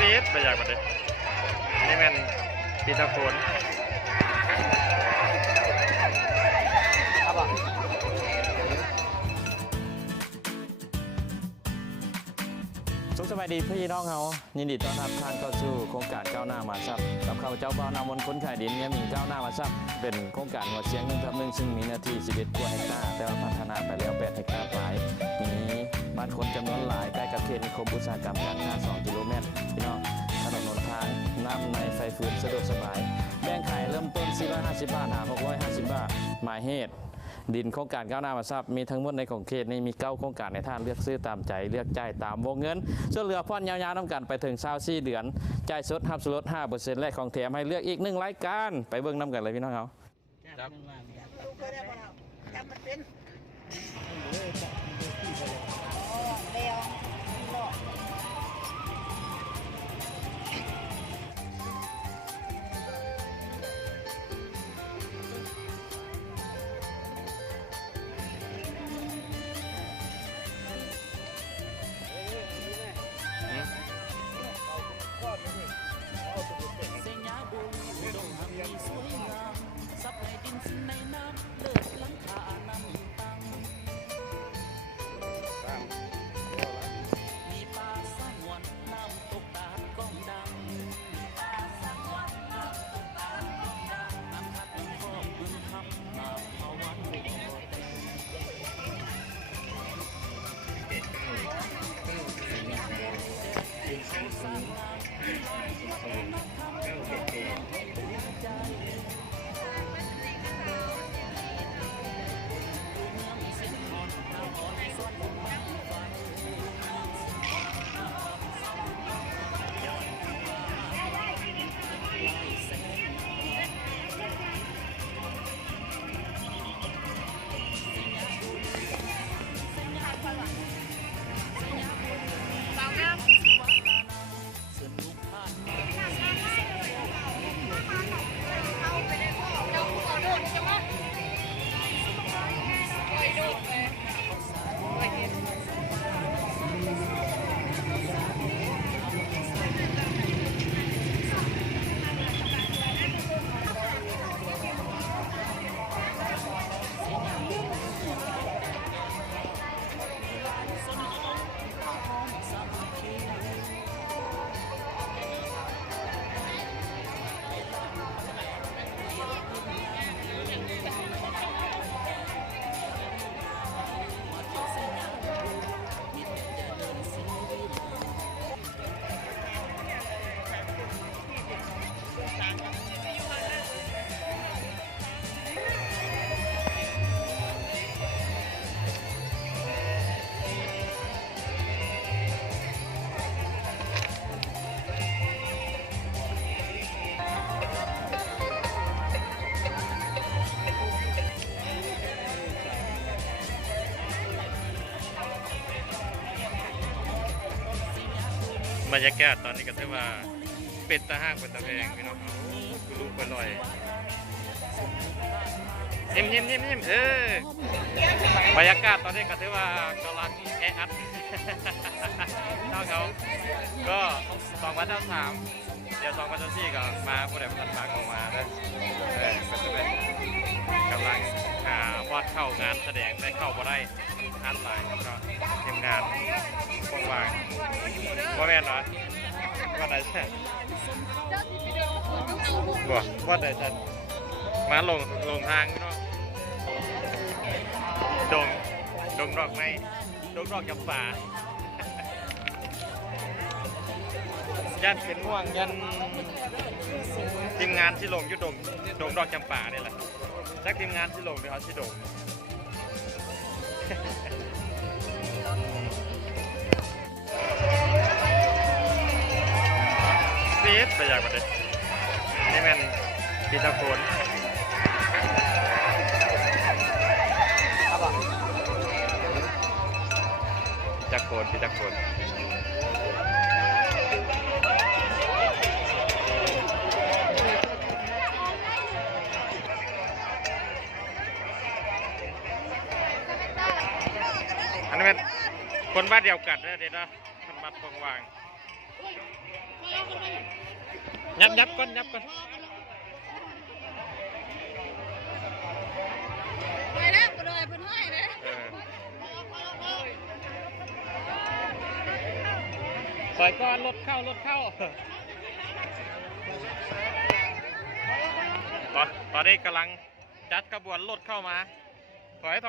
ฟีดไปอย่างมันเลยนี่แม่นปีตะโคนสวัสดีพี่น้องเฮายินดีต้อนรับท่านเข้าสู่โครงการก้าวหน้ามาซับกับข้าเจ้าบ่าวนามนคนขายดินเนี่ยมีก้าวหน้ามาซับเป็นโครงการหัวเสียง1/1ซึ่งมีหน้าที่11กว่าเฮกตาร์แต่ว่าพัฒนาไปแล้ว8เฮกตาร์ปลายมีบ้านคนจำนวนหลายใกล้กับเขตนิคมอุตสาหกรรมการค้า2กิโลเมตรพี่น้องถนนหนทางน้ำในไฟฟื้นสะดวกสบายแบ่งขายเริ่มต้น450 บาทหา650 บาทหมายเหตุดินโครงการก้าวหน้ามาซับมีทั้งหมดในของเขตนี้มี9โครงการในท่านเลือกซื้อตามใจเลือกจ่ายตามวงเงินส่วนเหลือผ่อนยาวๆน้ำกันไปถึง24 เดือนจ่ายสดหับส่วนลด 5% และของแถมให้เลือกอีก1รายการไปเบิ่งน้ำกันเลยพี่น้องเขาบรรยากาศตอนนี้ก็ถือว่าเป็นตาห้างเป็นตาแพงพี่น้องเขาคือลูกไปลอยยิ้มบรรยากาศตอนนี้ก็ถือว่ากำลังแออัดน้องเขาก็2023เดี๋ยว2024ก็มาผู้ใดพันมาออกมาแล้วก็จะเป็นกำลังหาวาดเข้างานแสดงได้เข้าบ่ได้อัดหลายก็ทีมงานว่างว่าแม่นเหรอว่าไหนใช่ว่าไหนใช่มาลงทางเนาะดงดอกไม้ดงดอกจำปายันเป็นห่วงยันทีมงานที่ลงอยู่ดงดอกจำปาเนี่ยแหละจากทีมงานที่ลงเดี๋ยวเขาที่ดงฟีดไปอย่างมันเลยนี่แม่นปีตะโคนปีตะโคนอันนี้เป็นคนบ้านเดียวกันนะเด็ดนะคนบ้านตรงวาง ยับก่อน ไปแล้วก็เลยเพิ่นห้อยนะ ซอยก่อนรถเข้าตอนนี้กำลังจัดกระบวนรถเข้ามาถอยไป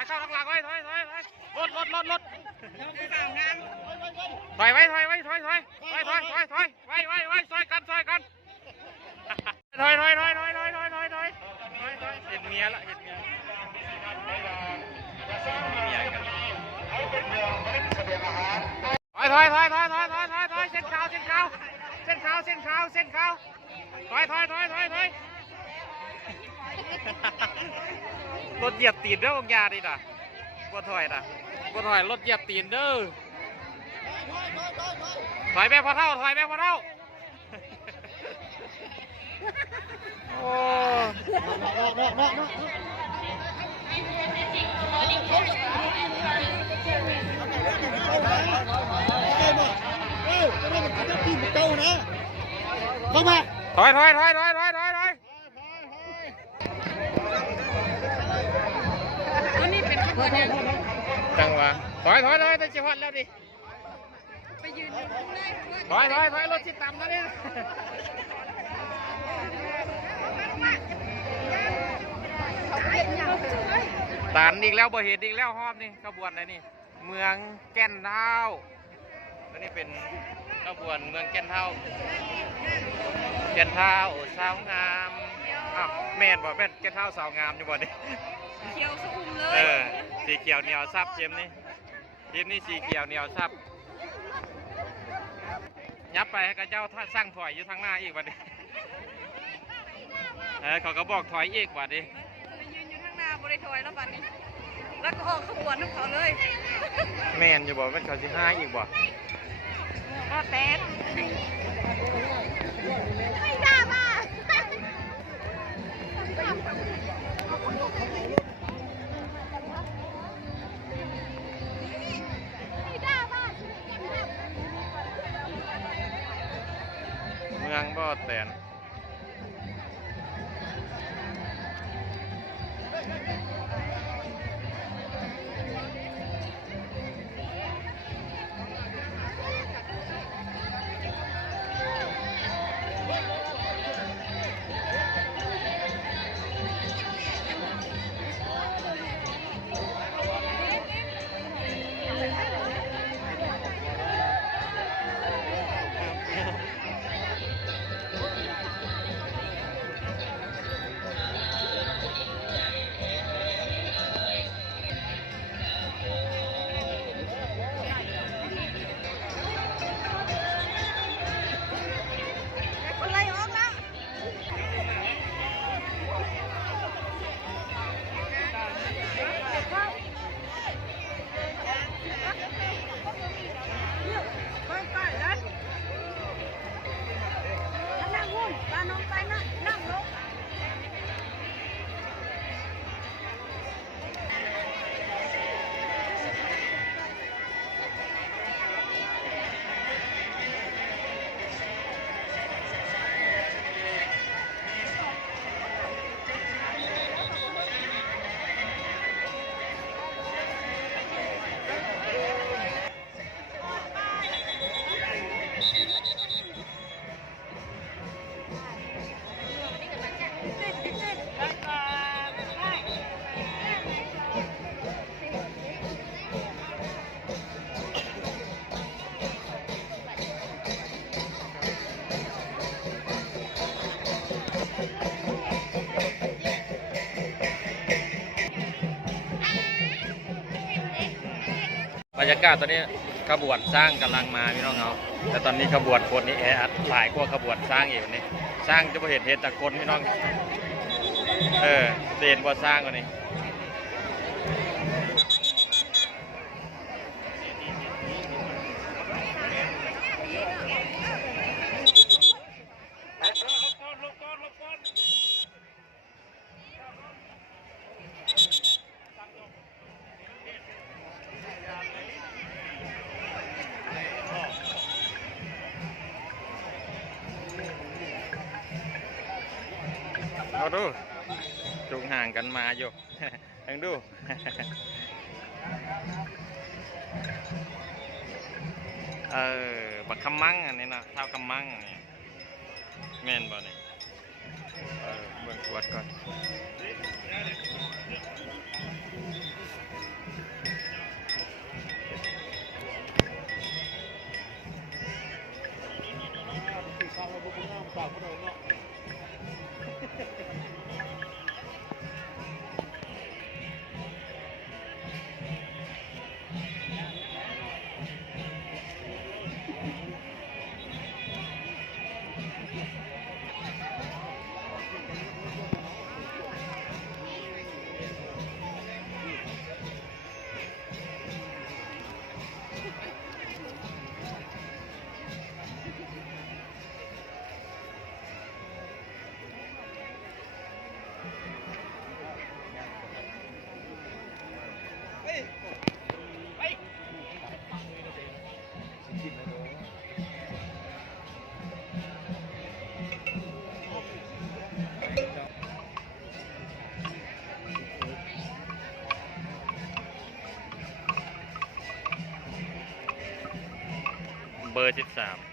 เข้าทางหลังไว้ถอยรถถอยไว้ถอยไว้ซอยกันถอยเห็นเมียละถอยเส้นขาวถอยรถเหยียบตีนเด้อบางยาดิน่ะบ่ถอยรถเหยียบตีนเด้อถอยแม่พอเท่าโอ้เข้ามาถอยวันนี้เป็นขบวนยัง จังหวะถอยไปเชียร์พัดแล้วดิ ไปยืนอยู่ข้างใน ถอยรถชิดต่ำนะนี่ตานอีกแล้วบ่เห็นอีกแล้วหอบนี่ขบวนไหนนี่เมืองแก่นเท่าอันนี้เป็นขบวนเมืองแก่นเท่าสาวงามอ้าวแม่นบ่แม่นแก่นเท่าสาวงามอยู่บ่นี่ เขียวสุมเล เอย อสีเขียวเหนียวซับทีมนี้สีเขียวเหนียวซับยับไปให้กับเจ้าสร้างถอยอยู่ทางหน้าอีกบัดนี้เขาก็บอกถอยอีกบัดนี้ ไปยืนอยู่ข้างหน้าบริถอยแล้วบัดนี้แล้วก็ออกขบวนของเขาเลย แม่นอยู่บ่แม่นเขาสิห้าอีกบ่ ก็แตกไม่ได้ป่ะเมืองบ่แตนบรรยากาศตอนนี้ขบวนสร้างกำลังมาพี่น้องเขาแต่ตอนนี้ขบวนคนนี้แออัดหลายกว่าขบวนสร้างอีกวันนี้สร้างจะเห็นแต่คนพี่น้องเห็นว่าสร้างวันนี้ เอาดูจูงห่างกันมาอยู่ ยังดู บักคำมั่งอันนี้นะเท่าคำมั่งนี่แม่นบ่นี่เบิ่งตรวจก่อนเบอร์13